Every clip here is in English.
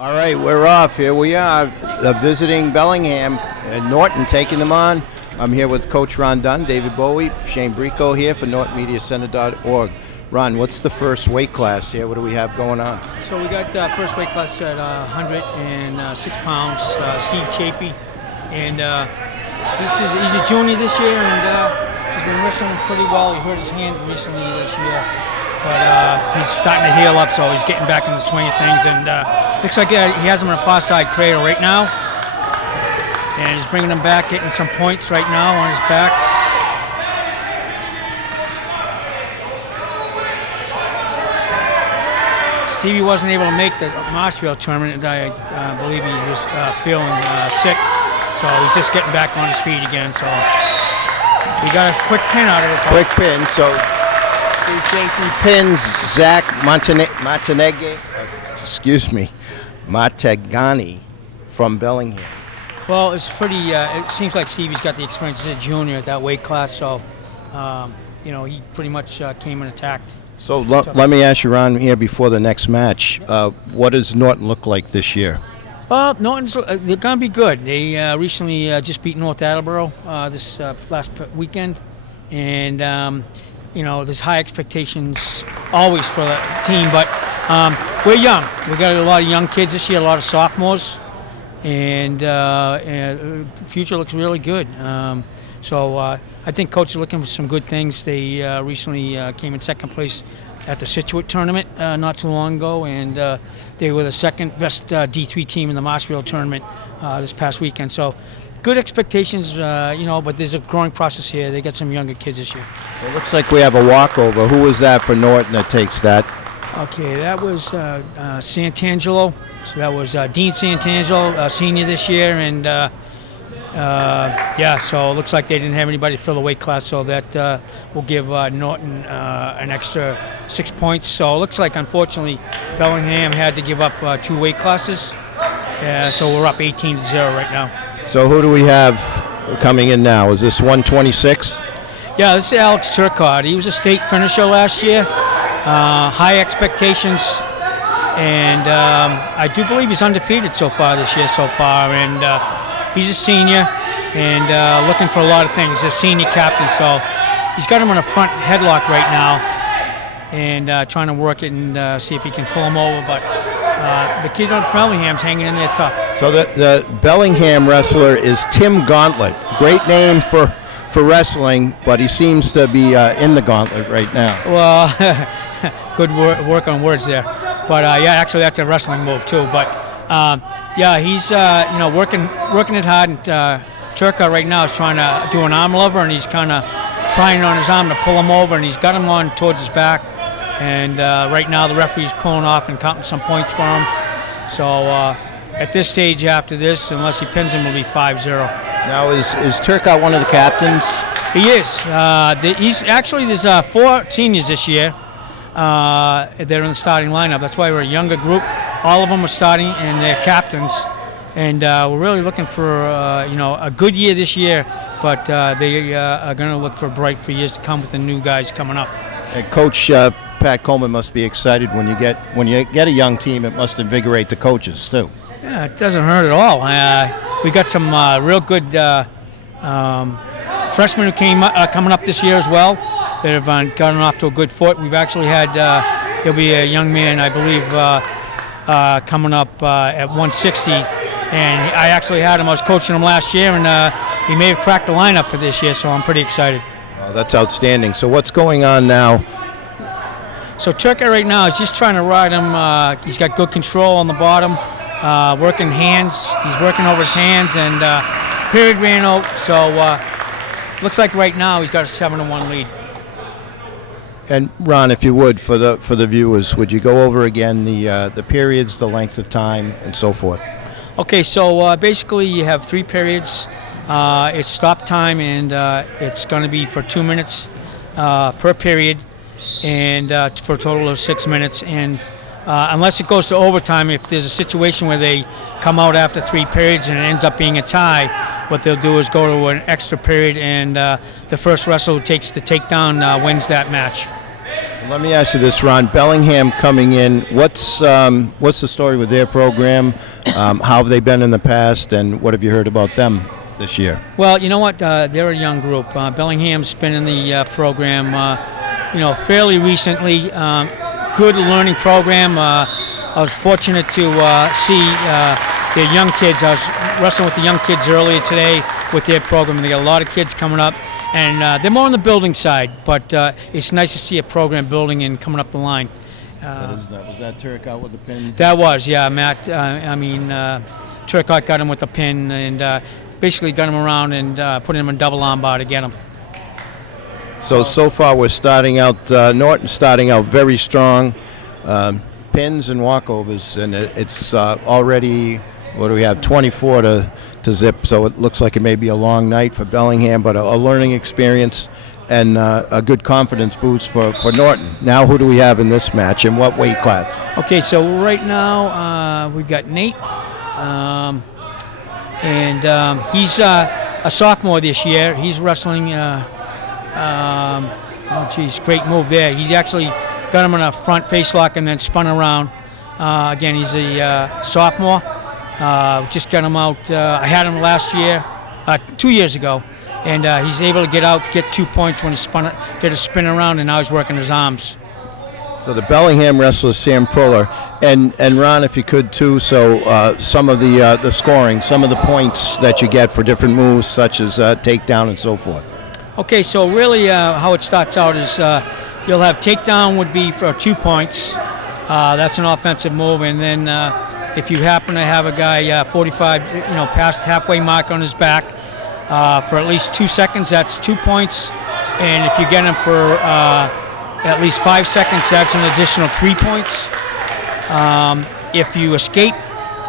All right, we're off. Here we are, visiting Bellingham and Norton taking them on. I'm here with Coach Ron Dunn, David Bowie, Shane Brico here for NortonMediaCenter.org. Ron, what's the first weight class here? What do we have going on? So we got first weight class at 106 pounds, Steve Chapey. And he's a junior this year, and he's been wrestling pretty well. He hurt his hand recently this year. But he's starting to heal up, so he's getting back in the swing of things. And looks like he has him in a far side cradle right now. And he's bringing him back, getting some points right now on his back. Stevie wasn't able to make the Marshfield tournament. I believe he was feeling sick. So he's just getting back on his feet again. So we got a quick pin out of it. Quick pin. So Steve Chafee pins Zach Mategani from Bellingham. Well, it's pretty. It seems like Stevie's got the experience as a junior at that weight class. So he pretty much came and attacked. So let me ask you, Ron, here before the next match, what does Norton look like this year? Well, Norton's they're going to be good. They recently just beat North Attleboro this last weekend, and there's high expectations always for the team. But we're young. We got a lot of young kids this year, a lot of sophomores, and the future looks really good. So I think Coach is looking for some good things. They recently came in second place at the Scituate tournament not too long ago, and they were the second best D3 team in the Marshfield tournament this past weekend. So good expectations, but there's a growing process here. They got some younger kids this year. It looks like we have a walkover. Who was that for Norton that takes that? Okay, that was Santangelo. So that was Dean Santangelo, senior this year, and so it looks like they didn't have anybody fill the weight class, so that will give Norton an extra 6 points. So it looks like, unfortunately, Bellingham had to give up 2 weight classes, so we're up 18-0 right now. So who do we have coming in now? Is this 126? Yeah, this is Alex Turcott. He was a state finisher last year. High expectations, and I do believe he's undefeated so far this year and he's a senior and looking for a lot of things. He's a senior captain, so he's got him in a front headlock right now and trying to work it and see if he can pull him over. But the kid on Bellingham's hanging in there tough. So the Bellingham wrestler is Tim Gauntlet. Great name for wrestling, but he seems to be in the gauntlet right now. Well, good work on words there. But actually that's a wrestling move too. But he's working it hard. And Turca right now is trying to do an arm lever, and he's kind of trying on his arm to pull him over, and he's got him on towards his back. And right now the referee's pulling off and counting some points for him. So at this stage after this, unless he pins him, it'll be 5-0. Now is Turca one of the captains? He is. There's 4 seniors this year. They're in the starting lineup. That's why we're a younger group. All of them are starting, and they're captains. And we're really looking for a good year this year, but they are going to look for bright for years to come with the new guys coming up. And Coach Pat Coleman must be excited when you get a young team. It must invigorate the coaches too. Yeah, it doesn't hurt at all. We got some real good freshmen who coming up this year as well. That have gotten off to a good foot. We've actually had there'll be a young man, I believe, coming up at 160, and I actually had him. I was coaching him last year, and he may have cracked the lineup for this year, so I'm pretty excited. Oh, that's outstanding. So what's going on now? So Turca right now is just trying to ride him. He's got good control on the bottom, working hands. He's working over his hands, and period ran out. So looks like right now he's got a 7-1 lead. And Ron, if you would, for the viewers, would you go over again the periods, the length of time, and so forth? Okay, so basically you have 3 periods. It's stop time, and it's going to be for 2 minutes per period, and for a total of 6 minutes. And unless it goes to overtime, if there's a situation where they come out after 3 periods and it ends up being a tie, what they'll do is go to an extra period, and the first wrestler who takes the takedown wins that match. Let me ask you this, Ron. Bellingham coming in. What's the story with their program? How have they been in the past, and what have you heard about them this year? Well, you know what? They're a young group. Bellingham's been in the program, fairly recently. Good learning program. I was fortunate to see their young kids. I was wrestling with the young kids earlier today with their program, and they got a lot of kids coming up. And they're more on the building side, but it's nice to see a program building and coming up the line. Was that Turk out with the pin? That was, yeah, Matt. Turcotte got him with the pin and basically got him around and put him in double arm bar to get him. So far we're starting out, Norton starting out very strong. Pins and walkovers, and it's already, what do we have, 24 to zip, so it looks like it may be a long night for Bellingham, but a learning experience and a good confidence boost for Norton. Now who do we have in this match, and what weight class? Okay, so right now we've got Nate, and he's a sophomore this year. He's wrestling, great move there. He's actually got him in a front face lock and then spun around. Again, he's a sophomore. Just got him out. I had him last year, 2 years ago, and he's able to get 2 points when he did a spin around, and now he's working his arms. So the Bellingham wrestler Sam Proler, and Ron, if you could too. So some of the scoring, some of the points that you get for different moves, such as takedown and so forth. Okay, so really how it starts out is you'll have takedown would be for 2 points. That's an offensive move, and then if you happen to have a guy 45, past halfway mark on his back for at least 2 seconds, that's 2 points. And if you get him for at least 5 seconds, that's an additional 3 points. If you escape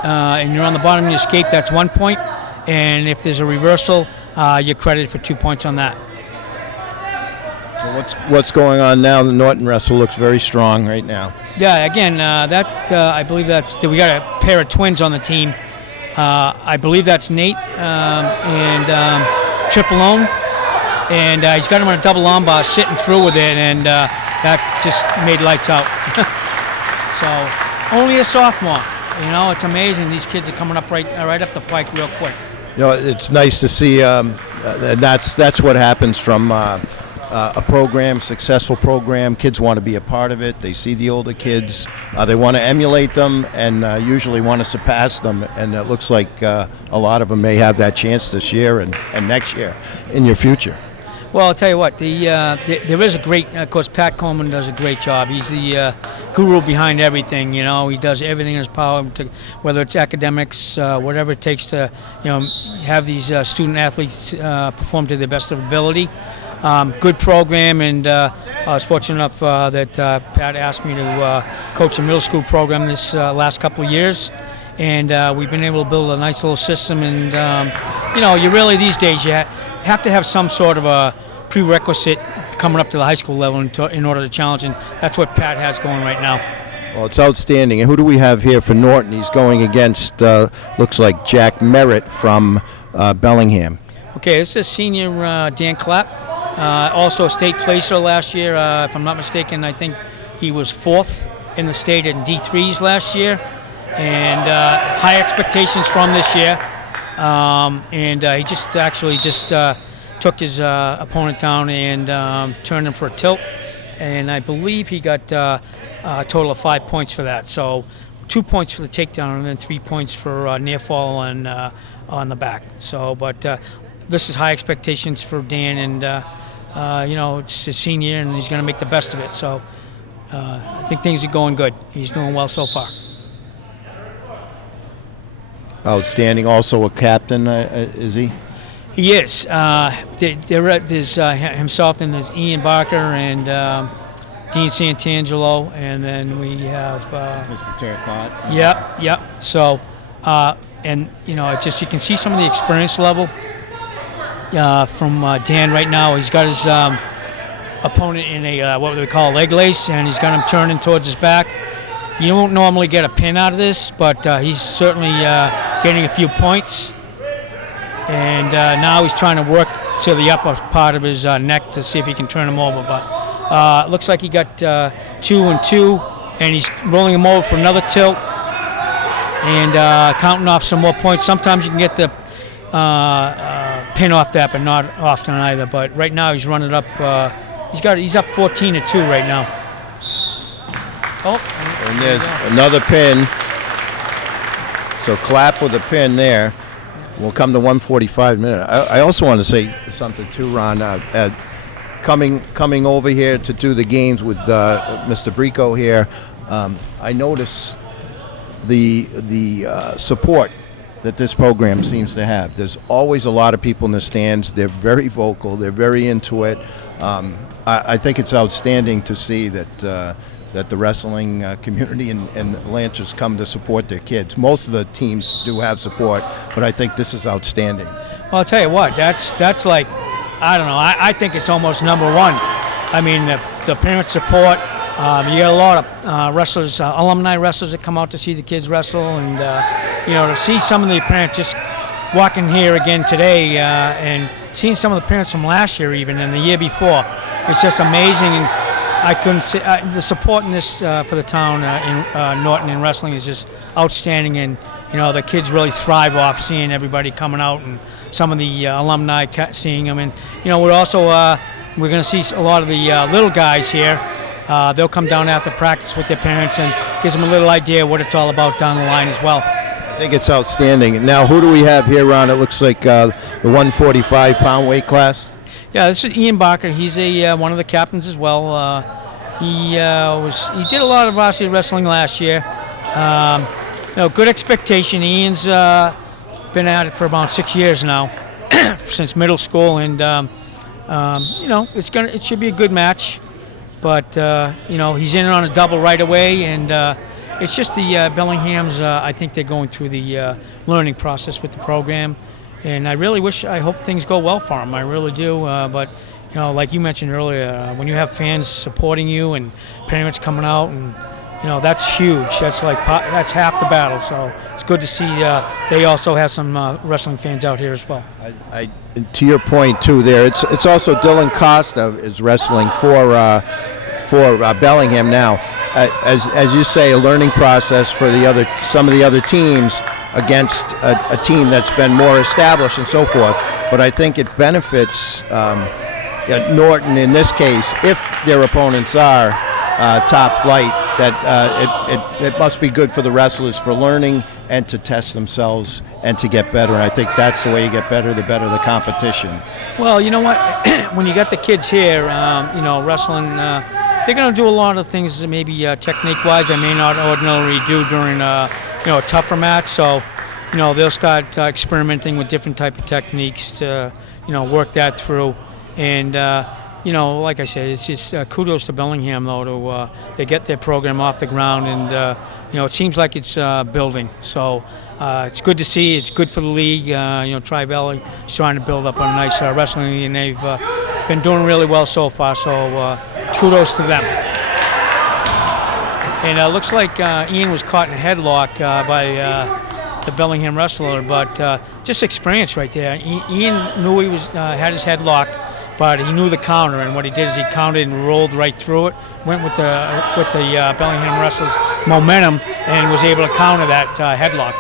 and you're on the bottom and you escape, that's 1 point. And if there's a reversal, you're credited for 2 points on that. So what's going on now? The Norton wrestle looks very strong right now. Yeah, again, I believe we got a pair of twins on the team. I believe that's Nate and Triplone, and he's got him on a double arm bar, sitting through with it, and that just made lights out. So only a sophomore. It's amazing. These kids are coming up right up the pike real quick. It's nice to see. That's what happens from. A program, successful program. Kids want to be a part of it. They see the older kids. They want to emulate them and usually want to surpass them. And it looks like a lot of them may have that chance this year and next year in your future. Well, I'll tell you what, there is a great, of course, Pat Coleman does a great job. He's the guru behind everything, He does everything in his power, whether it's academics, whatever it takes to, have these student athletes perform to their best of ability. Good program, and I was fortunate enough that Pat asked me to coach a middle school program this last couple of years, and we've been able to build a nice little system. And you really these days you have to have some sort of a prerequisite coming up to the high school level in order to challenge, and that's what Pat has going right now. Well, it's outstanding. And who do we have here for Norton? He's going against looks like Jack Merritt from Bellingham. Okay, this is senior Dan Clapp. Also a state placer last year, if I'm not mistaken. I think he was 4th in the state in D3s last year, and high expectations from this year. And he just took his opponent down and turned him for a tilt, and I believe he got a total of 5 points for that. So 2 points for the takedown and then 3 points for near fall on the back. So, but this is high expectations for Dan, and it's his senior, and he's going to make the best of it. So I think things are going good. He's doing well so far. Outstanding. Also a captain, is he? He is. There's himself, and there's Ian Barker and Dean Santangelo, and then we have Mr. Turcotte. Yep. So, and it's just you can see some of the experience level from Dan right now. He's got his opponent in a what we call a leg lace, and he's got him turning towards his back. You don't normally get a pin out of this, but he's certainly getting a few points. And now he's trying to work to the upper part of his neck to see if he can turn him over. But Looks like he got 2 and 2, and he's rolling him over for another tilt and counting off some more points. Sometimes you can get the pin off that, but not often either. But right now he's running up. He's up 14 to 2 right now. Oh, and there's another pin. So clap with a pin there. We'll come to 1:45 minute. I also want to say something too, Ron. Coming over here to do the games with Mr. Brico here, I notice the support that this program seems to have. There's always a lot of people in the stands. They're very vocal. They're very into it. I think it's outstanding to see that the wrestling community and Lancers come to support their kids. Most of the teams do have support, but I think this is outstanding. Well, I'll tell you what, that's like, I don't know, I think it's almost number one. I mean, the parent support, you got a lot of wrestlers, alumni wrestlers that come out to see the kids wrestle, and, to see some of the parents just walking here again today and seeing some of the parents from last year even and the year before, it's just amazing. And I couldn't say the support in this for the town in Norton in wrestling is just outstanding, and the kids really thrive off seeing everybody coming out and some of the alumni seeing them, and we're also we're going to see a lot of the little guys here. They'll come down after practice with their parents and gives them a little idea what it's all about down the line as well. I think it's outstanding. Now, who do we have here, Ron? It looks like the 145-pound weight class. Yeah, this is Ian Barker. He's one of the captains as well. He did a lot of varsity wrestling last year. Good expectation. Ian's been at it for about 6 years now, since middle school, and it should be a good match. But he's in on a double right away, and it's just the Bellinghams. I think they're going through the learning process with the program. And I hope things go well for them. I really do. But, like you mentioned earlier, when you have fans supporting you and parents coming out, and, that's huge. That's half the battle. So it's good to see they also have some wrestling fans out here as well. To your point, too, there, it's also Dylan Costa is wrestling for Bellingham now. As you say, a learning process for some of the other teams against a team that's been more established and so forth. But I think it benefits Norton in this case, if their opponents are top flight, that it must be good for the wrestlers for learning and to test themselves and to get better. And I think that's the way you get better, the better the competition. Well, you know what? When you got the kids here, wrestling, they're going to do a lot of things that maybe technique-wise I may not ordinarily do during a tougher match. So, they'll start experimenting with different type of techniques to, work that through. And, like I said, it's just kudos to Bellingham, though, to they get their program off the ground, and, it seems like it's building. So it's good to see. It's good for the league. Tri-Valley is trying to build up a nice wrestling league, and they've been doing really well so far. So kudos to them. And it looks like Ian was caught in a headlock by the Bellingham wrestler, but just experience right there. Ian knew he had his head locked, but he knew the counter, and what he did is he counted and rolled right through it, went with the Bellingham wrestler's momentum, and was able to counter that headlock.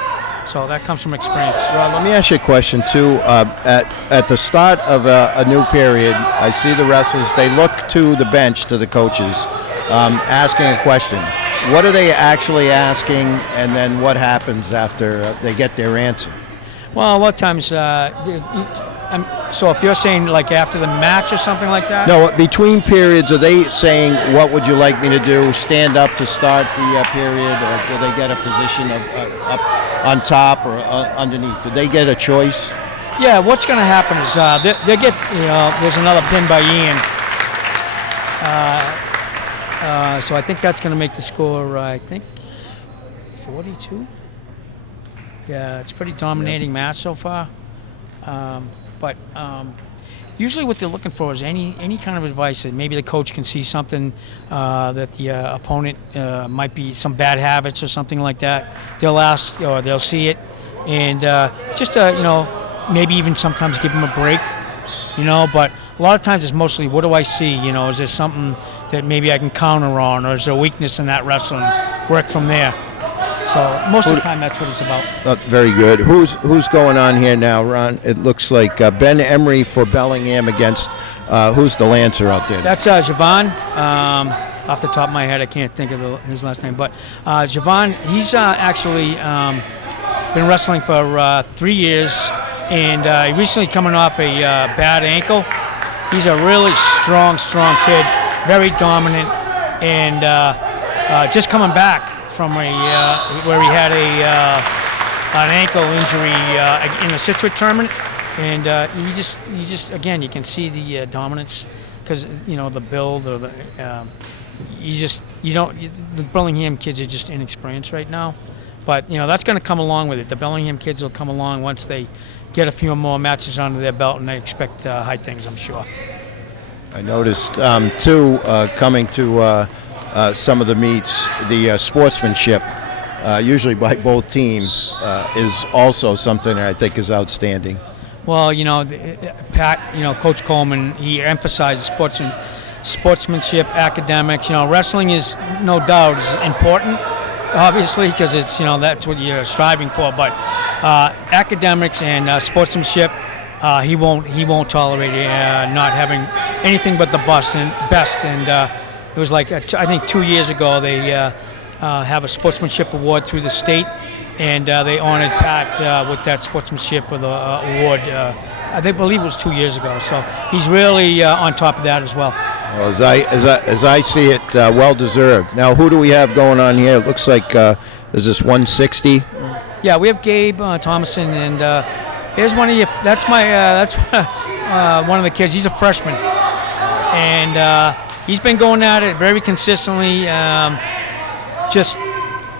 So that comes from experience. Ron, let me ask you a question too. At the start of a new period, I see the wrestlers, they look to the bench, to the coaches, asking a question. What are they actually asking, and then what happens after they get their answer? Well, a lot of times, so if you're saying like after the match or something like that? No, between periods, are they saying, what would you like me to do, stand up to start the period, or do they get a position up on top or underneath? Do they get a choice? Yeah, what's going to happen is they get, there's another pin by Ian. So I think that's going to make the score, I think, 42. Yeah, it's a pretty dominating match so far. But usually what they're looking for is any kind of advice that maybe the coach can see something that the opponent might be some bad habits or something like that. They'll ask, or they'll see it, and just maybe even sometimes give them a break. But a lot of times it's mostly, what do I see? Is there something that maybe I can counter on, or is there a weakness in that wrestling? Work from there. So most of the time, that's what it's about. Very good. Who's going on here now, Ron? It looks like Ben Emery for Bellingham against who's the Lancer out there? That's Javon. Off the top of my head, I can't think of his last name, but Javon, he's actually been wrestling for 3 years, and he recently coming off a bad ankle. He's a really strong kid, very dominant, and just coming back from where he had an ankle injury in the Citrus tournament, and you just again, you can see the dominance because the build or the the Bellingham kids are just inexperienced right now, but that's going to come along with it. The Bellingham kids will come along once they get a few more matches under their belt, and they expect high things, I'm sure. I noticed too, coming to some of the meets, the sportsmanship, usually by both teams, is also something that I think is outstanding. Well, Pat, Coach Coleman, he emphasizes sportsmanship, academics. Wrestling is no doubt is important, obviously, because it's that's what you're striving for. But academics and sportsmanship, he won't tolerate not having anything but the best. And it was like I think 2 years ago they have a sportsmanship award through the state, and they honored Pat with that sportsmanship award. I believe it was 2 years ago. So he's really on top of that as well. Well, as I see it, well deserved. Now, who do we have going on here? It looks like is this 160? Yeah, we have Gabe Thomason, and here's one of you. That's one of the kids. He's a freshman, and he's been going at it very consistently. Just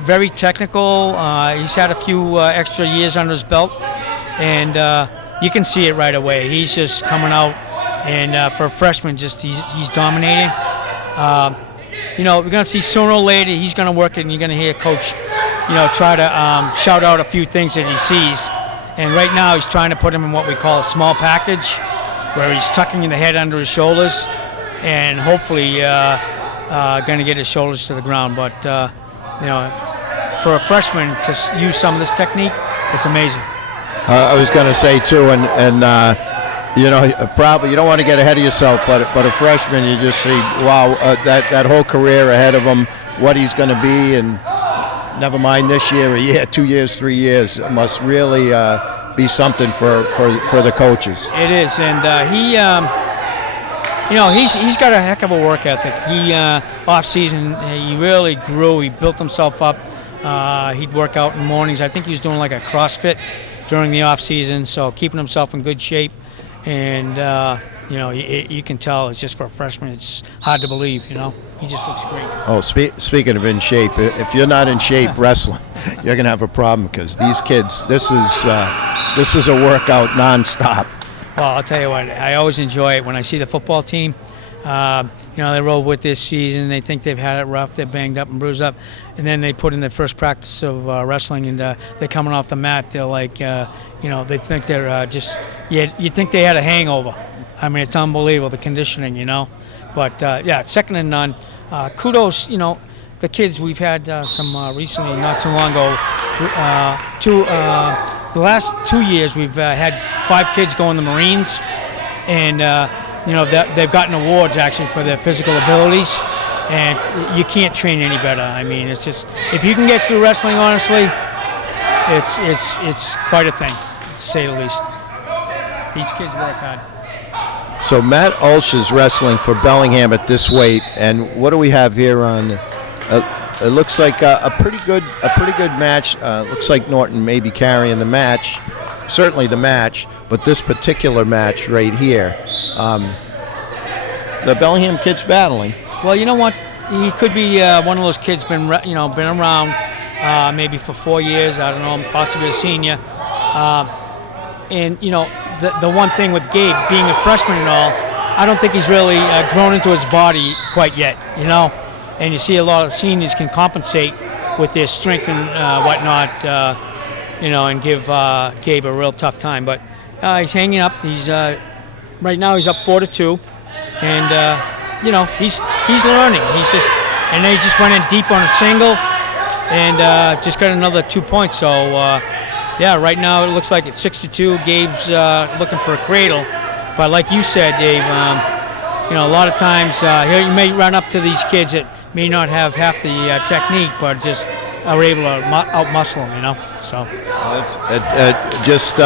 very technical. He's had a few extra years under his belt, and you can see it right away. He's just coming out. And for a freshman, he's dominating. We're going to see sooner or later he's going to work it, and you're going to hear Coach, try to shout out a few things that he sees. And right now he's trying to put him in what we call a small package, where he's tucking the head under his shoulders, and hopefully going to get his shoulders to the ground. But for a freshman to use some of this technique, it's amazing. I was going to say too, and probably you don't want to get ahead of yourself, but a freshman, you just see, wow, that whole career ahead of him, what he's going to be, and never mind this year, a year, 2 years, 3 years, it must really be something for the coaches. It is, and he's got a heck of a work ethic. He off season, he really grew. He built himself up. He'd work out in the mornings. I think he was doing like a CrossFit during the off season, so keeping himself in good shape. And you can tell it's just for a freshman. It's hard to believe. He just looks great. Oh, speaking of in shape, if you're not in shape wrestling, you're gonna have a problem because these kids. This is a workout nonstop. Well, I'll tell you what. I always enjoy it when I see the football team. They roll with this season. They think they've had it rough. They're banged up and bruised up, and then they put in their first practice of wrestling, and they're coming off the mat. They're like, they think they're just. You think they had a hangover. I mean, it's unbelievable, the conditioning, But, second to none. Kudos, the kids. We've had some recently, not too long ago. The last 2 years, we've had 5 kids go in the Marines, and, they've gotten awards, actually, for their physical abilities. And you can't train any better. I mean, it's just, if you can get through wrestling, honestly, it's quite a thing, to say the least. These kids work hard. So Matt Ulsh is wrestling for Bellingham at this weight, and what do we have here on? It looks like a pretty good match. Looks like Norton may be carrying the match, certainly the match, but this particular match right here, the Bellingham kid's battling. Well, you know what? He could be one of those kids been around maybe for 4 years. I don't know, possibly a senior. And the one thing with Gabe being a freshman and all, I don't think he's really grown into his body quite yet. And you see a lot of seniors can compensate with their strength and whatnot, and give Gabe a real tough time. But he's hanging up. He's right now he's up 4-2, and he's learning. And they just went in deep on a single, and just got another 2 points. So yeah, right now it looks like it's 6-2. Gabe's looking for a cradle, but like you said, Dave, a lot of times you may run up to these kids that may not have half the technique, but just are able to out-muscle them, So just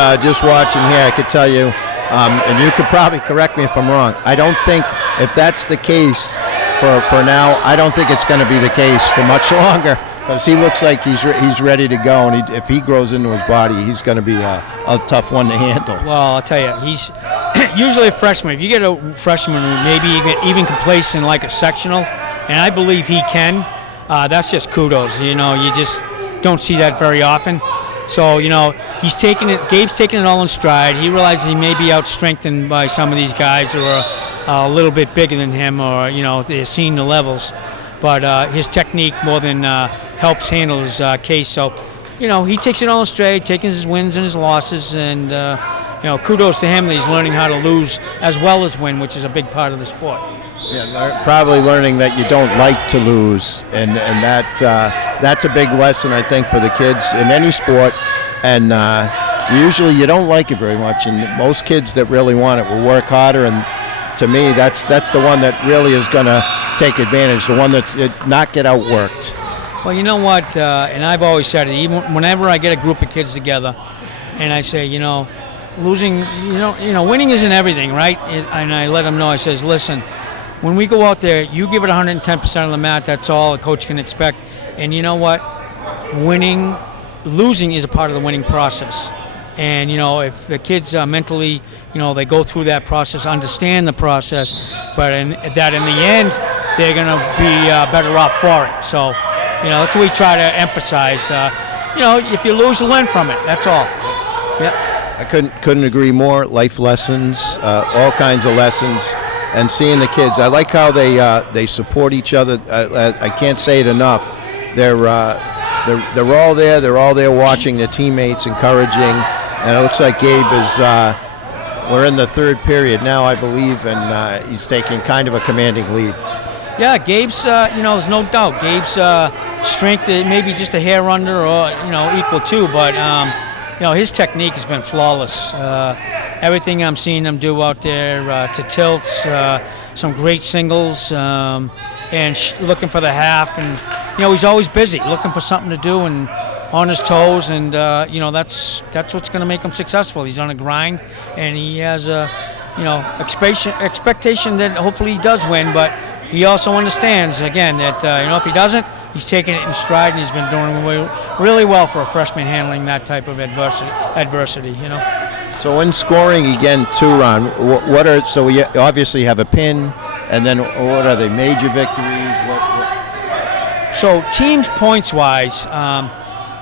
watching here, I could tell you, and you could probably correct me if I'm wrong. I don't think if that's the case for now, I don't think it's going to be the case for much longer, because he looks like he's ready to go, and if he grows into his body, he's going to be a tough one to handle. Well, I'll tell you, he's usually a freshman. If you get a freshman who maybe even can place in like a sectional, and I believe he can, that's just kudos. You just don't see that very often. So, he's taking it. Gabe's taking it all in stride. He realizes he may be out-strengthened by some of these guys who are a little bit bigger than him, or they're seeing the levels. But his technique more than helps handle his case. So, he takes it all in stride, taking his wins and his losses, and kudos to him that he's learning how to lose as well as win, which is a big part of the sport. Yeah, probably learning that you don't like to lose, and that's a big lesson, I think, for the kids in any sport. And usually you don't like it very much, and most kids that really want it will work harder. And to me, that's the one that really is going to take advantage, the one that's not get outworked. Well, you know what, and I've always said it, even whenever I get a group of kids together, and I say, losing, winning isn't everything, right? And I let them know, I says, listen, when we go out there, you give it 110% of the mat. That's all a coach can expect. And you know what? Losing is a part of the winning process. And, if the kids mentally, they go through that process, understand the process, but in the end, they're going to be better off for it. So, that's what we try to emphasize. If you lose, you learn from it. That's all. Yeah. I couldn't agree more. Life lessons, all kinds of lessons. And seeing the kids, I like how they support each other. I can't say it enough. They're all there. They're all there watching their teammates, encouraging. And it looks like Gabe is. We're in the third period now, I believe, and he's taking kind of a commanding lead. Yeah, Gabe's. There's no doubt. Gabe's strength maybe just a hair under, or equal to, but his technique has been flawless. Everything I'm seeing him do out there to tilts, some great singles, and looking for the half. And, he's always busy, looking for something to do and on his toes. And, that's what's going to make him successful. He's on a grind, and he has a, expectation that hopefully he does win. But he also understands, again, that, if he doesn't, he's taking it in stride, and he's been doing really well for a freshman handling that type of adversity. So in scoring again, too, Ron, so we obviously have a pin, and then what are they, major victories? What? So teams points-wise,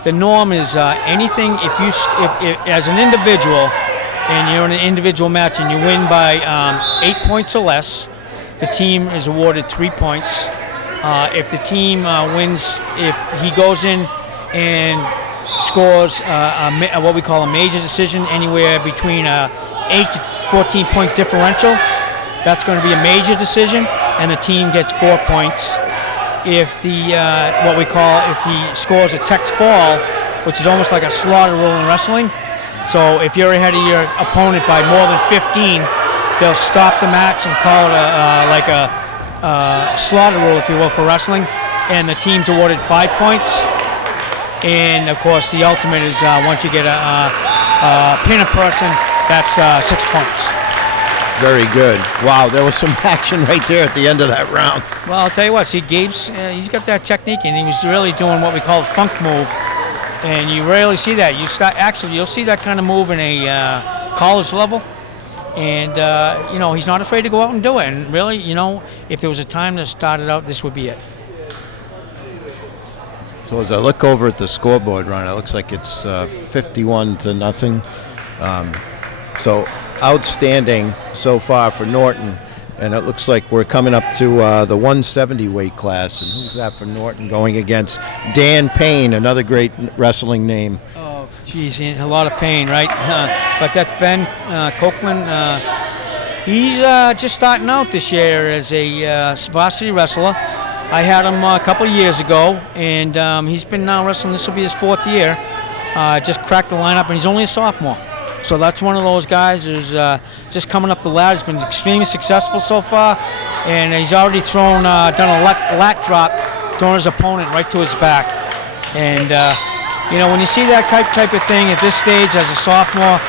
the norm is anything, if as an individual, and you're in an individual match and you win by 8 points or less, the team is awarded 3 points. If the team wins, if he goes in and scores what we call a major decision, anywhere between 8 to 14 point differential, that's going to be a major decision, and the team gets 4 points. If if he scores a text fall, which is almost like a slaughter rule in wrestling, so if you're ahead of your opponent by more than 15, they'll stop the match and call it a slaughter rule, if you will, for wrestling, and the team's awarded 5 points. And of course, the ultimate is once you get a pin a person, that's 6 points. Very good. Wow, there was some action right there at the end of that round. Well, I'll tell you what. See, Gabe's he's got that technique, and he was really doing what we call a funk move, and you rarely see that. You'll see that kind of move in a college level. And, he's not afraid to go out and do it. And really, if there was a time to start it out, this would be it. So as I look over at the scoreboard, Ron, it looks like it's 51-0. So outstanding so far for Norton. And it looks like we're coming up to the 170 weight class. And who's that for Norton, going against Dan Payne, another great wrestling name. Geez, a lot of pain, right? But that's Ben Copeland. He's just starting out this year as a varsity wrestler. I had him a couple of years ago, and he's been now wrestling. This will be his 4th year. Just cracked the lineup, and he's only a sophomore. So that's one of those guys who's just coming up the ladder. He's been extremely successful so far, and he's already done a lat drop, throwing his opponent right to his back. And when you see that type of thing at this stage as a sophomore,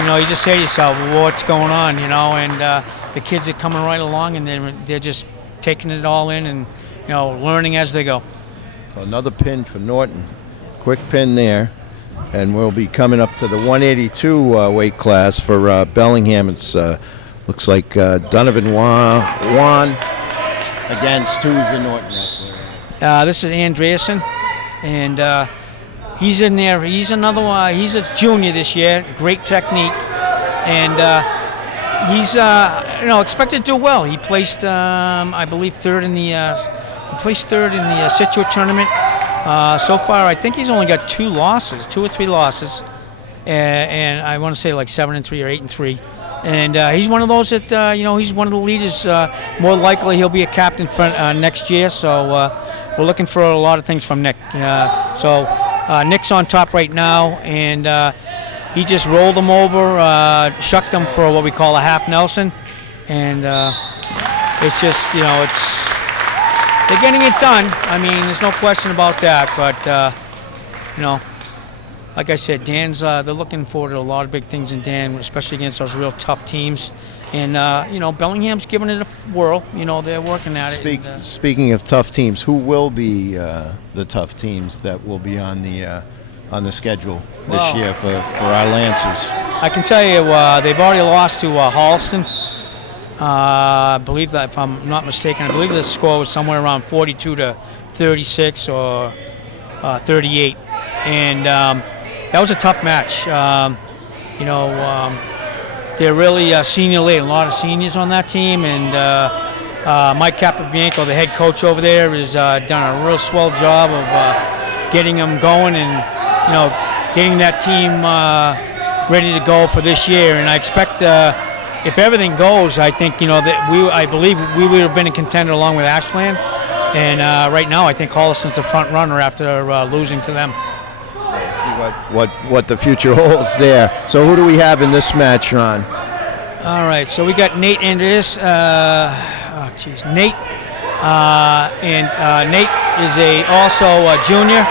you just say to yourself, well, what's going on, and the kids are coming right along, and they're just taking it all in and, learning as they go. So another pin for Norton. Quick pin there. And we'll be coming up to the 182 weight class for Bellingham. It's looks like Donovan Juan against who's the Norton wrestler? This is Andreasen, and he's in there. He's another one. He's a junior this year. Great technique, and he's expected to do well. He placed, I believe, third in the Situate tournament. So far, I think he's only got 2 or 3 losses, and I want to say like 7-3 or 8-3. And he's one of those that he's one of the leaders. More likely, he'll be a captain for next year. So we're looking for a lot of things from Nick. Nick's on top right now, and he just rolled him over, shucked him for what we call a half Nelson, and it's just they're getting it done. I mean, there's no question about that. But like I said, Dan's they're looking forward to a lot of big things in Dan, especially against those real tough teams. And Bellingham's giving it a whirl. They're working at it. Speaking of tough teams, who will be the tough teams that will be on the schedule this year for our Lancers? I can tell you they've already lost to Holston. I believe that, if I'm not mistaken, I believe the score was somewhere around 42-36 or 38, and that was a tough match. They're really senior laden, a lot of seniors on that team, and Mike Capobianco, the head coach over there, has done a real swell job of getting them going and getting that team ready to go for this year. And I expect. If everything goes, I think I believe we would have been a contender along with Ashland, and right now I think Holliston's a front runner after losing to them. We'll see what the future holds there. So who do we have in this match, Ron? All right, so we got Nate Andreas. Nate, and Nate is also a junior,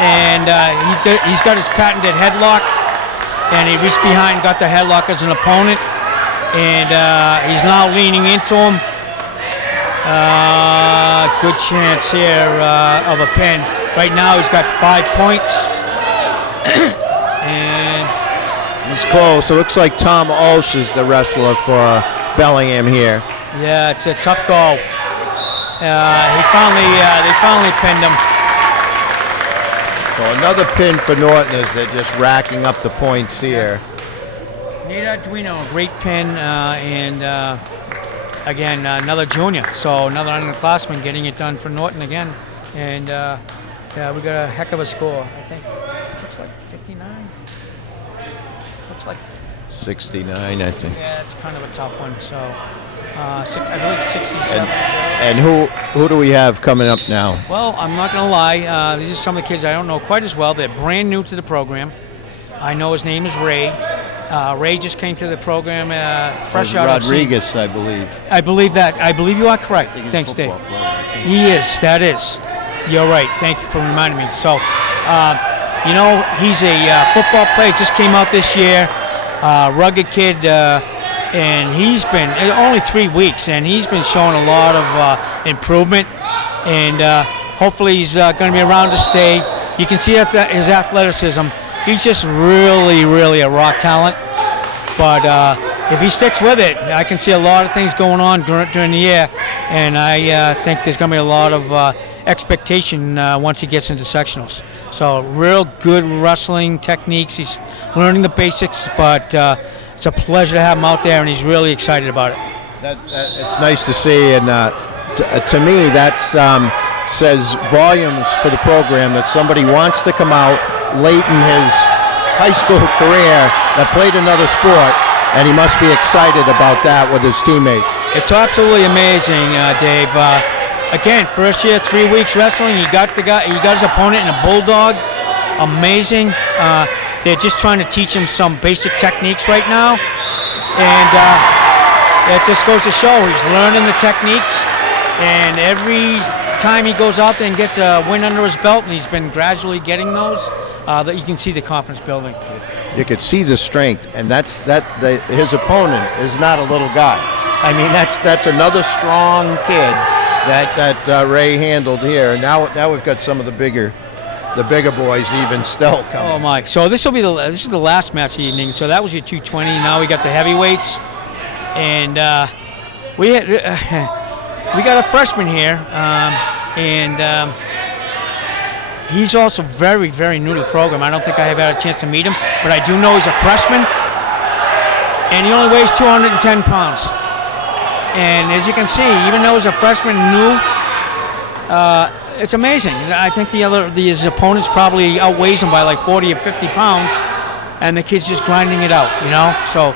and he's got his patented headlock, and he reached behind, got the headlock as an opponent. And he's now leaning into him. Good chance here of a pin. Right now he's got 5 points. And he's close. It looks like Tom Ulsh is the wrestler for Bellingham here. Yeah, it's a tough goal. They finally pinned him. So another pin for Norton as they're just racking up the points here. Nate Arduino, a great pin, and again, another junior, so another underclassman getting it done for Norton again. And we got a heck of a score. I think looks like 59. Looks like 69, I think. Yeah, it's kind of a tough one. So I believe 67. And who do we have coming up now? Well, I'm not going to lie. These are some of the kids I don't know quite as well. They're brand new to the program. I know his name is Ray. Ray just came to the program fresh out of Rodriguez, I believe. I believe that. I believe you are correct. Thanks, Dave. He is. That is. You're right. Thank you for reminding me. So, he's a football player. Just came out this year. Rugged kid, and he's been only 3 weeks, and he's been showing a lot of improvement. And hopefully, he's going to be around to stay. You can see his athleticism. He's just really, really a raw talent. But if he sticks with it, I can see a lot of things going on during the year. And I think there's going to be a lot of expectation once he gets into sectionals. So real good wrestling techniques. He's learning the basics, but it's a pleasure to have him out there, and he's really excited about it. It's nice to see, and to me that says volumes for the program that somebody wants to come out late in his high school career that played another sport and he must be excited about that with his teammates. It's absolutely amazing, Dave. Again, first year, 3 weeks wrestling. He got his opponent in a bulldog. Amazing. They're just trying to teach him some basic techniques right now, and it just goes to show he's learning the techniques. And every time he goes out there and gets a win under his belt, and he's been gradually getting those, that you can see the confidence building. You could see the strength, and his opponent is not a little guy. I mean, that's another strong kid that Ray handled here. And now we've got some of the bigger boys even still coming. Oh my! So this is the last match of the evening. So that was your 220. Now we got the heavyweights, and we got a freshman here, and he's also very, very new to the program. I don't think I have had a chance to meet him, but I do know he's a freshman, and he only weighs 210 pounds. And as you can see, even though he's a freshman new, it's amazing. I think his opponents probably outweighs him by like 40 or 50 pounds, and the kid's just grinding it out, So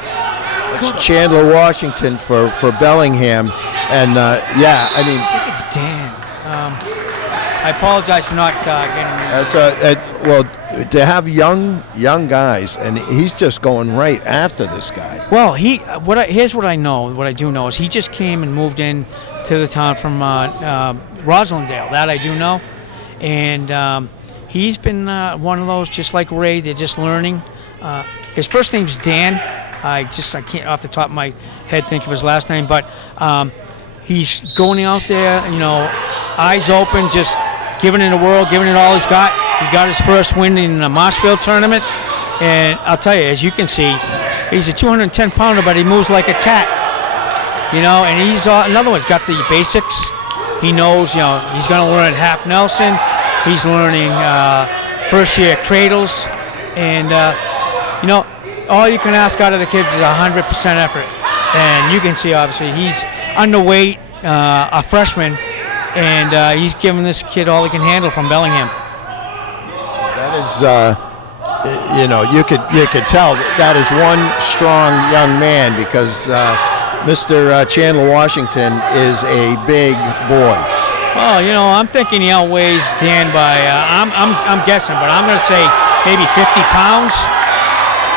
it's Chandler Washington for Bellingham, and I mean, I think it's Dan. I apologize for not getting the. Well, to have young guys, and he's just going right after this guy. Well, here's what I know. What I do know is he just came and moved in to the town from Roslindale. That I do know, and he's been one of those just like Ray. They're just learning. His first name's Dan. I can't off the top of my head think of his last name, but he's going out there, eyes open, just giving it a whirl, giving it all he's got. He got his first win in the Marshfield tournament, and I'll tell you, as you can see, he's a 210-pounder, but he moves like a cat, and he's another one's got the basics. He knows, he's going to learn half Nelson. He's learning first-year cradles, and, all you can ask out of the kids is 100% effort. And you can see, obviously, he's underweight, a freshman, and he's giving this kid all he can handle from Bellingham. That is, you could tell that is one strong young man because Mr. Chandler Washington is a big boy. Well, I'm thinking he outweighs Dan by, I'm guessing, but I'm going to say maybe 50 pounds.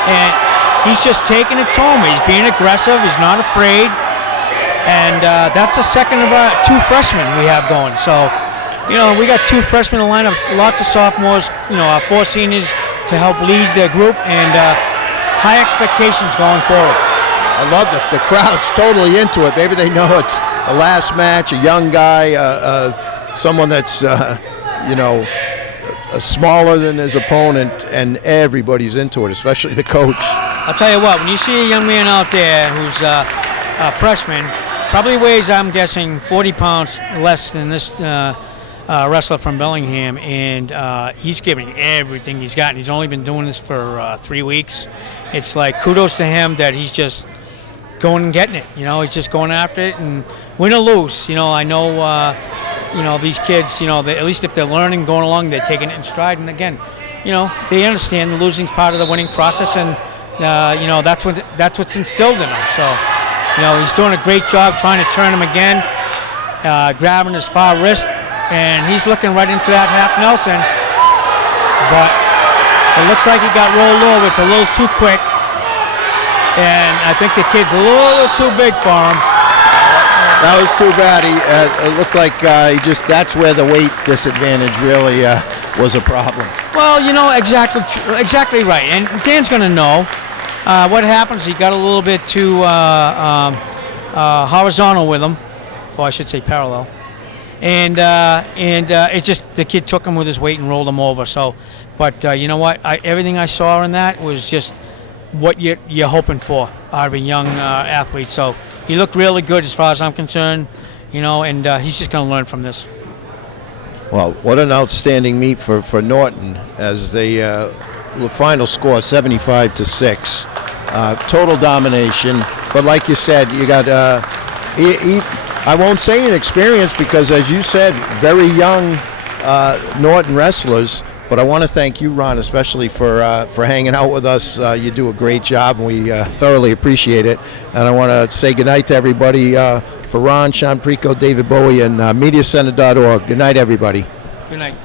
And he's just taking it to him. He's being aggressive. He's not afraid. And that's the second of our two freshmen we have going. So, we got two freshmen in the lineup, lots of sophomores, our four seniors to help lead the group, and high expectations going forward. I love that the crowd's totally into it. Maybe they know it's a last match, a young guy, someone that's, smaller than his opponent, and everybody's into it, especially the coach. I'll tell you what, when you see a young man out there who's a freshman, probably weighs, I'm guessing, 40 pounds less than this wrestler from Bellingham, and he's giving everything he's got, and he's only been doing this for 3 weeks. It's like kudos to him that he's just going and getting it. He's just going after it, and win or lose. I know, these kids, at least if they're learning, going along, they're taking it in stride. And again, they understand the losing's part of the winning process, and that's what's instilled in them. So, he's doing a great job trying to turn him again, grabbing his far wrist, and he's looking right into that half Nelson. But it looks like he got rolled over. It's a little too quick, and I think the kid's a little too big for him. That was too bad. It looked like that's where the weight disadvantage really was a problem. Well, exactly right. And Dan's going to know what happens. He got a little bit too horizontal with him, or I should say parallel. And it just, the kid took him with his weight and rolled him over. So, but you know what? Everything I saw in that was just what you're hoping for out of a young athlete. So he looked really good as far as I'm concerned, and he's just going to learn from this. Well, what an outstanding meet for Norton as the final score 75-6. Total domination. But like you said, you got, I won't say inexperienced because, as you said, very young Norton wrestlers. But I want to thank you, Ron, especially for hanging out with us. You do a great job, and we thoroughly appreciate it. And I want to say goodnight to everybody. For Ron, Sean Preco, David Bowie, and MediaCenter.org. Good night, everybody. Good night.